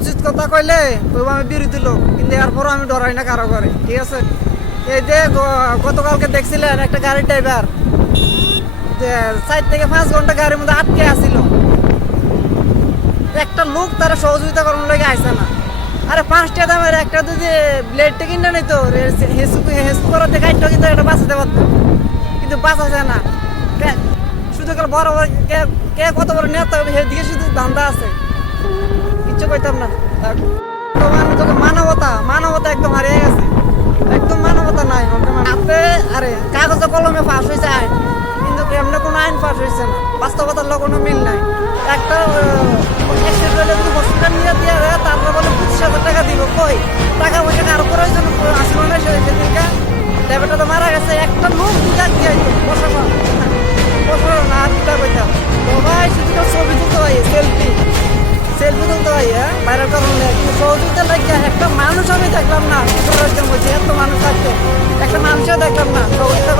উচিত কথা কইলে কইব আমি বিরোধী লোক, কিন্তু এরপরও আমি ডরাই না কারও করে ঠিক আছে? এই যে গতকালকে দেখছিলেন একটা গাড়ির ড্রাইভার চার থেকে পাঁচ ঘণ্টা গাড়ির মধ্যে আটকে আসিল একটা লোক তারা সহযোগিতা করার লাগে আইসে না। আরে পাঁচটা দামের একটা যদি ব্লেডটা কিনতে নেই তো হেসু হেসু করাতে গাড়িটা কিন্তু একটা বাঁচাতে পারতো। কিন্তু বাঁচাছে না। শুধু কেন বড় বড় কে কত বড় নেতা হবে সেদিকে শুধু ধান্দা আছে। কইতাম না। থাক। তো মানে তোকে মানবতা মানবতা একদম হারিয়ে গেছে। একদম মানবতা নাই হাতে আরে, কাগজে কলমে ফাঁস হয়েছে আইন, কিন্তু এমনি কোনো আইন ফাঁস হয়েছে না। বাস্তবতার লোক কোনো মিল নাই। একটা হসপিটাল নিয়ে দিয়ে তারপর বলে পঁচিশ হাজার টাকা দিব, কই? টাকা পয়সা কারও প্রয়োজন আসলো না সেদিনকে। ড্রাইভারটা তো মারা গেছে, একটা লোক লাগে একটা মানুষ আমি দেখলাম না একটা মানুষ থাকতে। একটা মানুষও দেখলাম না সহযোগিতা